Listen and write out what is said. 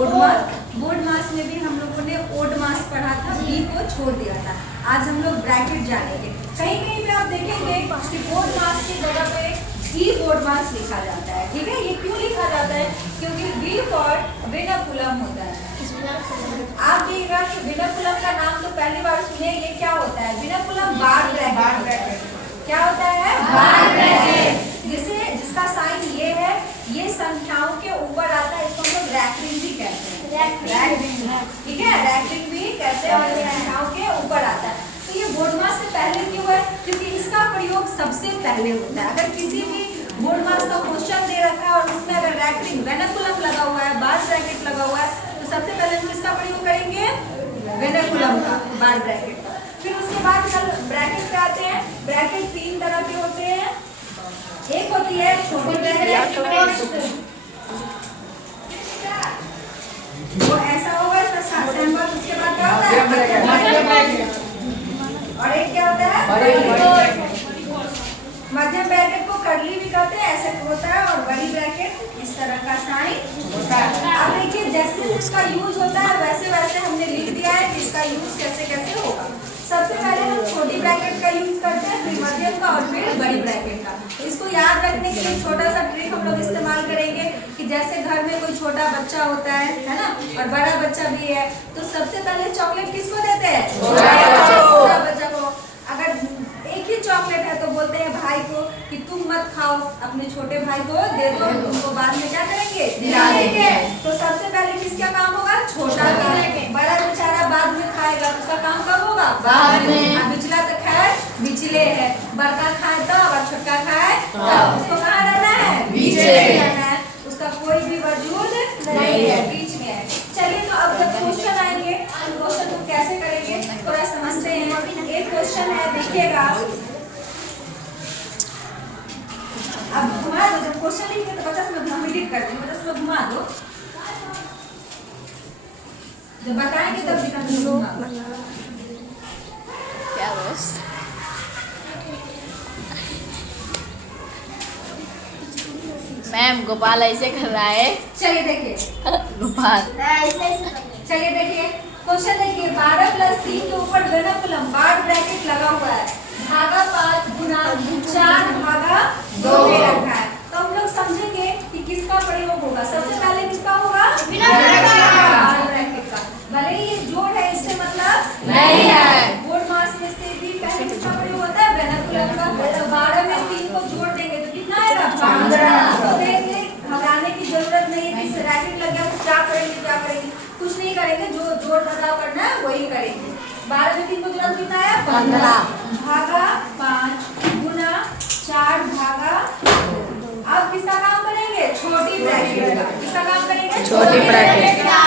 Board मास में भी हम लोगों ने ओड मास पढ़ा था, बी को छोड़ दिया था। आज हम लोग ब्रैकेट जानेंगे। कहीं कहीं पे आप देखेंगे कि बोर्ड मास की जगह पे ई बोर्ड मास लिखा जाता है। ठीक है, ये क्यों लिखा जाता है? क्योंकि बी फॉर विनकुलम होता है। आप देखिएगा कि विनकुलम का नाम तो पहली बार सुने, ये क्या होता है? विनकुलम बार ब्रैकेट। क्या होता है? बार ब्रैकेट। जिसका साइन ये है, ये संख्याओं के ऊपर आता है, इसको हम लोग रैंकिंग भी कहते हैं। ठीक है, रैंकिंग भी कहते हैं और संख्याओं के ऊपर आता है। तो ये बोर्ड मास से पहले क्यों है? क्योंकि इसका प्रयोग सबसे पहले होता है। अगर किसी भी बोर्ड मास का क्वेश्चन दे रखा है और उसमें अगर रैंकिंग विनकुलम लगा हुआ है, बार ब्रैकेट लगा हुआ है, तो सबसे पहले हम इसका प्रयोग करेंगे विनकुलम का, बार ब्रैकेट का। फिर उसके बाद कल ब्रैकेट पे आते हैं। ब्रैकेट तीन तरह के होते हैं। एक होती है छोटी ब्रैकेट, वो ऐसा होगा इसका सिंबल। उसके बाद क्या होता है? और एक क्या होता है? मध्यम ब्रैकेट को करली भी कहते हैं, ऐसे होता है। और बड़ी ब्रैकेट इस तरह का साइन होता है। अब देखिए, जैसे इसका यूज होता है वैसे वैसे हमने लिख दिया है कि इसका यूज कैसे कैसे होगा। सबसे पहले हम छोटी ब्रैकेट का यूज करते हैं, फिर मध्यम का और फिर बड़ी ब्रैकेट का। इसको याद रखने के लिए छोटा सा ट्रिक हम लोग इस्तेमाल करेंगे कि जैसे घर में कोई छोटा बच्चा होता है ना, और बड़ा बच्चा भी है, तो सबसे पहले चॉकलेट किसको देते हैं? छोटा बच्चा को। अगर एक ही चॉकलेट है तो बोलते हैं भाई को कि तुम मत खाओ, अपने छोटे भाई को दे दो, तुमको बाद में क्या करेंगे? दिला देंगे। तो सबसे पहले किसका काम होगा? छोटा का। बड़ा बेचारा बाद में खाएगा, उसका काम कब होगा? बाद में। बिचला तो खैर बिचले है, बड़का खाए तो और छोटा खाए तो उसको कहाँ रहना है? बीच में रहना है। उसका कोई भी वजूद नहीं है, बीच में है। चलिए, तो अब जब क्वेश्चन आएंगे तो क्वेश्चन को कैसे करेंगे थोड़ा समझते हैं। एक क्वेश्चन है, देखिएगा। अब घुमा दो, जब क्वेश्चन लिखेंगे तो बच्चा सब हम एडिट करते हैं, बच्चा सब घुमा दो। जब बताएंगे तब दिखा दो। क्या बस मैम, गोपाल ऐसे कर रहा है। चलिए देखिए गोपाल, चलिए देखिए क्वेश्चन। देखिए 12 + 3 के ऊपर विनकुलम बार ब्रैकेट लगा हुआ है, भागा 5 गुना 4 भागा 2 में रखा है। तो हम लोग समझेंगे कि किसका प्रयोग होगा। सबसे पहले किसका होगा? बार ब्रैकेट का। भले ही ये जोड़ है, इससे मतलब नहीं है। बोर्ड मास में से भी पहले किसका प्रयोग होता है? विनकुलम का। तो 12 में 3 को जोड़ देंगे तो कितना आएगा? 15। तो देखिए, घबराने की जरूरत नहीं है कि रैकेट लग गया तो क्या करेंगे? कुछ नहीं करेंगे, जो जोड़ घटाव करना है वही करेंगे। 12 में 3 को जोड़ा तो कितना आया? 15 भागा 5 गुना 4 भागा 2। अब किसका काम करेंगे? छोटी ब्रैकेट का। किसका काम करेंगे? छोटी ब्रैकेट का।